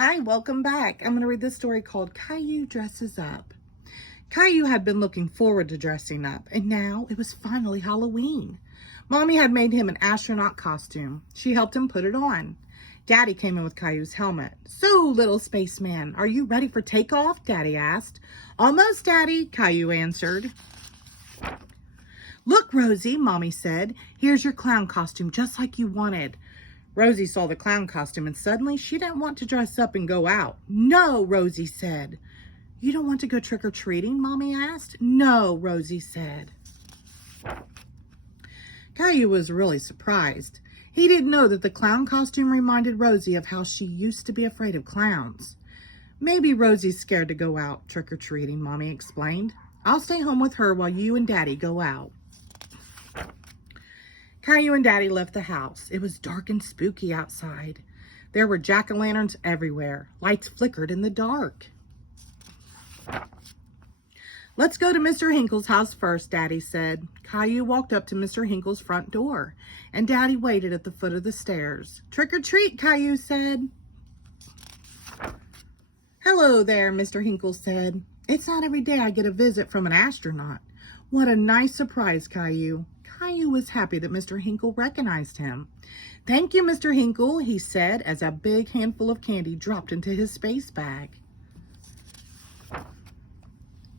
Hi, welcome back. I'm going to read this story called Caillou Dresses Up. Caillou had been looking forward to dressing up, and now it was finally Halloween. Mommy had made him an astronaut costume. She helped him put it on. Daddy came in with Caillou's helmet. "So, little spaceman, are you ready for takeoff?" Daddy asked. "Almost, Daddy," Caillou answered. "Look, Rosie," Mommy said. "Here's your clown costume, just like you wanted." Rosie saw the clown costume and suddenly she didn't want to dress up and go out. "No," Rosie said. "You don't want to go trick-or-treating?" Mommy asked. "No," Rosie said. Caillou was really surprised. He didn't know that the clown costume reminded Rosie of how she used to be afraid of clowns. "Maybe Rosie's scared to go out trick-or-treating," Mommy explained. "I'll stay home with her while you and Daddy go out." Caillou and Daddy left the house. It was dark and spooky outside. There were jack-o'-lanterns everywhere. Lights flickered in the dark. "Let's go to Mr. Hinkle's house first," Daddy said. Caillou walked up to Mr. Hinkle's front door, and Daddy waited at the foot of the stairs. "Trick or treat," Caillou said. "Hello there," Mr. Hinkle said. "It's not every day I get a visit from an astronaut." "What a nice surprise, Caillou." Caillou was happy that Mr. Hinkle recognized him. "Thank you, Mr. Hinkle," he said as a big handful of candy dropped into his space bag.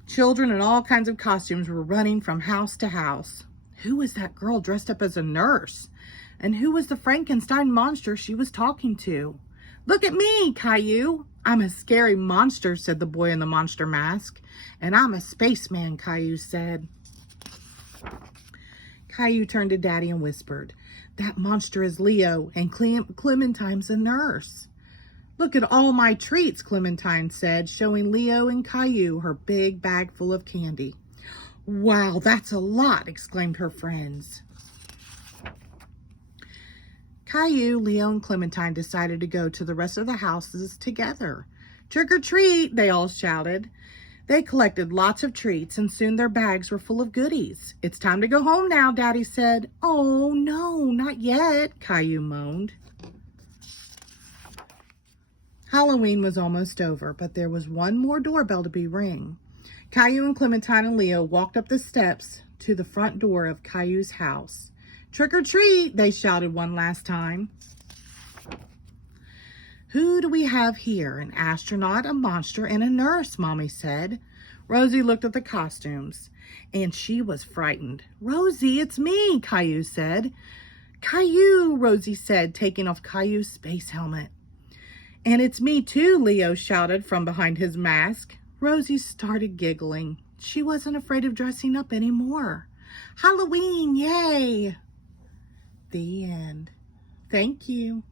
Children in all kinds of costumes were running from house to house. Who was that girl dressed up as a nurse? And who was the Frankenstein monster she was talking to? "Look at me, Caillou. I'm a scary monster," said the boy in the monster mask. "And I'm a spaceman," Caillou said. Caillou turned to Daddy and whispered, "That monster is Leo, and Clementine's a nurse." "Look at all my treats," Clementine said, showing Leo and Caillou her big bag full of candy. "Wow, that's a lot," exclaimed her friends. Caillou, Leo, and Clementine decided to go to the rest of the houses together. "Trick or treat," they all shouted. They collected lots of treats, and soon their bags were full of goodies. "It's time to go home now," Daddy said. "Oh, no, not yet," Caillou moaned. Halloween was almost over, but there was one more doorbell to be ring. Caillou and Clementine and Leo walked up the steps to the front door of Caillou's house. "Trick or treat," they shouted one last time. "Who do we have here? An astronaut, a monster, and a nurse," Mommy said. Rosie looked at the costumes, and she was frightened. "Rosie, it's me," Caillou said. "Caillou," Rosie said, taking off Caillou's space helmet. "And it's me too," Leo shouted from behind his mask. Rosie started giggling. She wasn't afraid of dressing up anymore. "Halloween, yay!" The end. Thank you.